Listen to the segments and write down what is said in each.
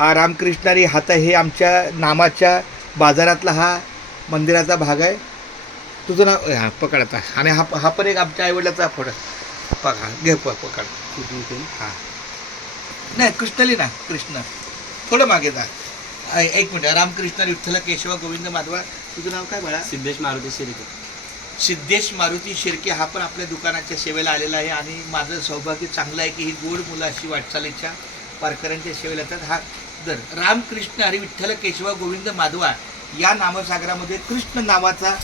रामकृष्णारी हात हे आमच्या नामाच्या बाजारातला हा मंदिराचा भाग आहे. तुझं नाव हां पकड आता. आणि हा पण एक आमच्या आईवडिलाचा फोटो बघा. घे पकड. हां नाही कृष्णली ना कृष्ण थोडं मागे जा. एक मिनिट. रामकृष्ण विठ्ठल केशव गोविंद माधवा. तुझं नाव काय बाळा? सिद्धेश मारुती शिर्के. सिद्धेश मारुती शिर्के हा पण आपल्या दुकानाच्या सेवेला आलेला आहे. आणि माझं सौभाग्य चांगलं आहे की ही गोड मुलं अशी वाटचालीच्या वारकऱ्यांच्या सेवेला येतात. हा जर रामकृष्ण हरी विठ्ठल केशव गोविंद माधवा या नामसागरामध्ये कृष्ण नावाचा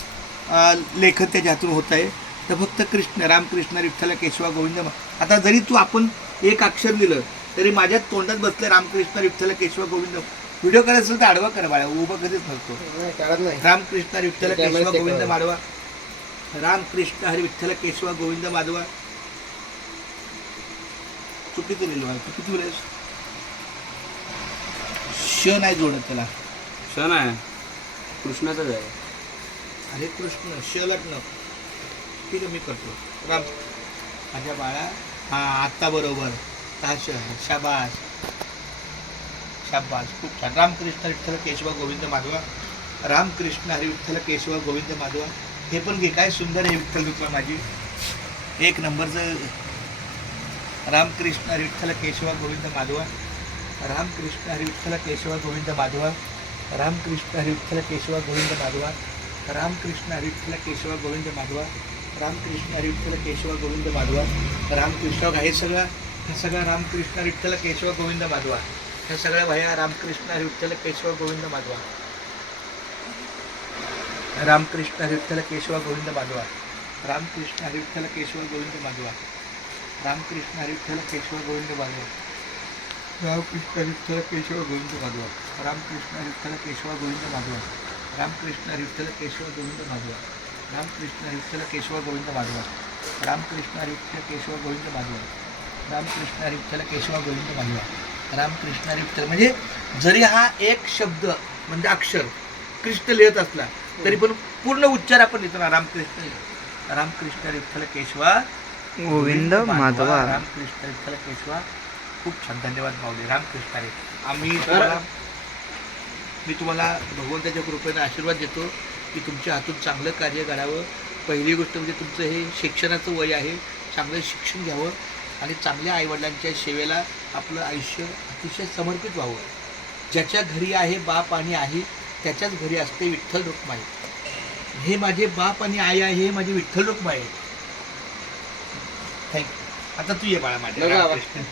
लेखन त्याच्या हातून होत आहे. तर फक्त कृष्ण रामकृष्ण विठ्ठल केशव गोविंद. आता जरी तू आपण एक अक्षर लिहिलं तरी माझ्या तोंडात बसलं रामकृष्ण विठ्ठल केशव गोविंद. व्हिडिओ करायचं असेल तर आडवा कर बाळा, उभं कधीच नसतो. रामकृष्ण विठ्ठल केशव गोविंद माधवा. रामकृष्ण हरी विठ्ठल केशव गोविंद माधवा. चुकीचं लिहिलं आहे. किती वेळेस श नाही जोडत त्याला. क्षण आहे कृष्णाचाच आहे. अरे कृष्ण शलट न. ठीक आहे मी करतो. राम माझ्या बाळा. हा आत्ता बरोबर. शाबास शाबास खूप छान. रामकृष्ण विठ्ठल केशव गोविंद माधवा. रामकृष्ण हरी विठ्ठल केशव गोविंद माधवा. हे पण घे. काय सुंदर आहे विठ्ठल रुपा माझी. एक नंबरचं. रामकृष्ण हरी विठ्ठल केशव गोविंद माधवा. रामकृष्ण हरी विठ्ठल केशव गोविंद माधवा. रामकृष्ण हरी विठ्ठल केशव गोविंद माधवा. रामकृष्ण हरी विठ्ठल केशव गोविंद माधवा. रामकृष्ण हरी विठ्ठल केशव गोविंद माधवा. रामकृष्ण हे सगळं रामकृष्ण विठ्ठल केशव गोविंद माधवा. ह्या सगळ्या भाया रामकृष्ण हरी विठ्ठल केशव गोविंद माधवा. रामकृष्ण हरी विठ्ठल केशव गोविंद माधवा. रामकृष्ण हरी विठ्ठल केशव गोविंद माधवा. रामकृष्ण हरी विठ्ठल केशव गोविंद माधवा. रामकृष्ण विठ्ठल केशव गोविंद माधवा. रामकृष्ण विठ्ठल केशव गोविंद माधवा. रामकृष्ण विठ्ठल केशव गोविंद माधवा. रामकृष्ण विठ्ठल केशव गोविंद माधवा. रामकृष्ण विठ्ठल केशव गोविंद माधवा. रामकृष्ण विठ्ठल केशव गोविंद माधवा. रामकृष्ण विठ्ठल म्हणजे जरी हा एक शब्द म्हणजे अक्षर कृष्ण लिहित असला तरी पण पूर्ण उच्चार आपण लिहितो ना. रामकृष्ण विठ्ठल केशवा गोविंद माधवा. रामकृष्ण विठ्ठल केशवा. खूप छान. धन्यवाद माऊली. रामकृष्ण रे. मी तुम्हाला भगवंताच्या कृपेने आशीर्वाद देतो की तुमच्या हातून चांगलं कार्य घडावं. पहिली गोष्ट म्हणजे तुमचं हे शिक्षणाचं वय आहे. चांगलं शिक्षण घ्यावं आणि चांगल्या आईवडिलांच्या सेवेला आपलं आयुष्य अतिशय समर्पित व्हावं. ज्याच्या घरी आहे बाप आणि आई त्याच्याच घरी असते विठ्ठल रुक्माई. हे माझे बाप आणि आई आहे. हे माझे विठ्ठल रुक्माई. थँक्यू. आता तू ये बाळा माझ्या.